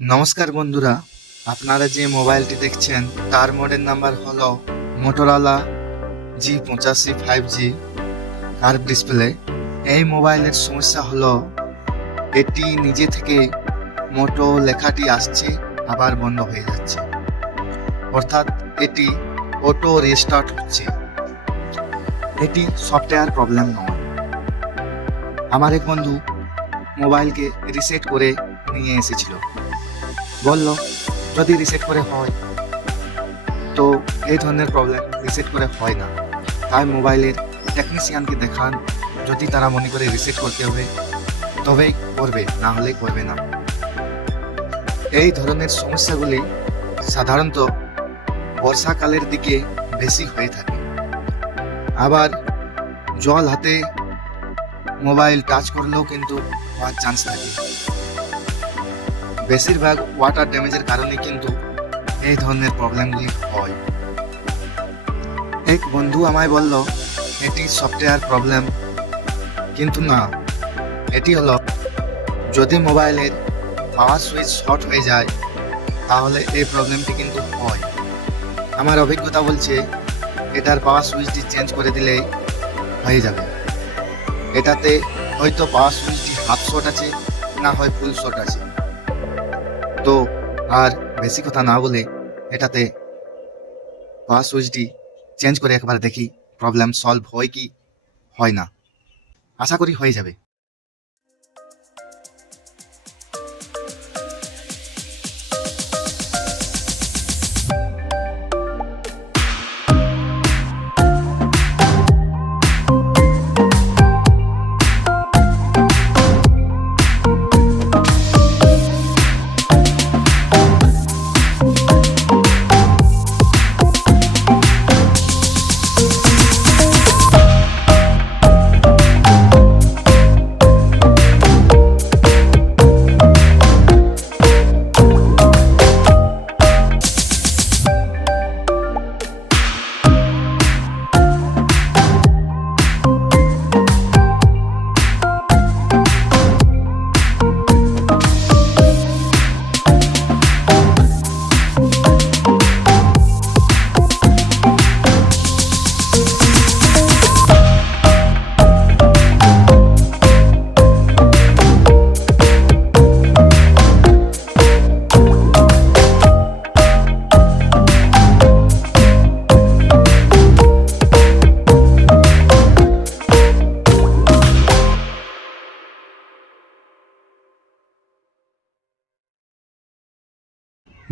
নমস্কার বন্ধুরা, আপনারা যে মোবাইলটি দেখছেন তার মডেল নাম্বার হলো Motorola G85 5G curve display. এই মোবাইলের সমস্যা হলো এটি নিজে থেকে মোটো লেখাটি আসছে আবার বন্ধ হয়ে যাচ্ছে, অর্থাৎ এটি অটো রিস্টার্ট হচ্ছে। এটি সফটওয়্যার প্রবলেম নয়। আমার এক বন্ধু মোবাইলকে রিসেট করে নিয়ে এসেছিল, বলল যদি রিসেট করে হয়, তো এই ধরনের প্রবলেম রিসেট করে হয় না। তাই মোবাইলের টেকনিশিয়ানকে দেখান, যদি তারা মনে করে রিসেট করতে হবে তবেই করবে, না হলে করবে না। এই ধরনের সমস্যাগুলি সাধারণত বর্ষাকালের দিকে বেশি হয়ে থাকে। আবার জল হাতে মোবাইল টাচ করলেও কিন্তু হওয়ার চান্স থাকে। বেশিরভাগ ওয়াটার ড্যামেজের কারণে কিন্তু এই ধরনের প্রবলেমগুলি হয়। এক বন্ধু আমায় বলল এটি সফটওয়্যার প্রবলেম, কিন্তু না, এটি হলো যদি মোবাইলের পাওয়ার সুইচ শর্ট হয়ে যায় তাহলে এই প্রবলেমটি কিন্তু হয়। আমার অভিজ্ঞতা বলছে এটার পাওয়ার সুইচটি চেঞ্জ করে দিলেই হয়ে যাবে। এটাতে হয়তো পাওয়ার সুইচটি হাফ শর্ট আছে, না হয় ফুল শর্ট আছে। তো আর বেশি কথা না বলে এটাতে পাওয়ার সুইচটি চেঞ্জ করে একবার দেখি প্রবলেম সলভ হয় কি হয় না। আশা করি হয়ে যাবে।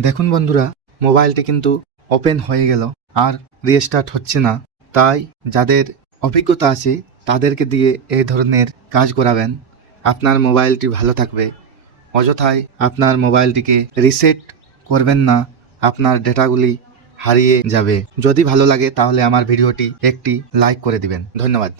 দেখুন বন্ধুরা, মোবাইলটি কিন্তু ওপেন হয়ে গেল, আর রিস্টার্ট হচ্ছে না। তাই যাদের অভিজ্ঞতা আছে তাদেরকে দিয়ে এই ধরনের কাজ করাবেন, আপনার মোবাইলটি ভালো থাকবে। অযথায় আপনার মোবাইলটিকে রিসেট করবেন না, আপনার ডেটাগুলি হারিয়ে যাবে। যদি ভালো লাগে তাহলে আমার ভিডিওটি একটি লাইক করে দিবেন। ধন্যবাদ।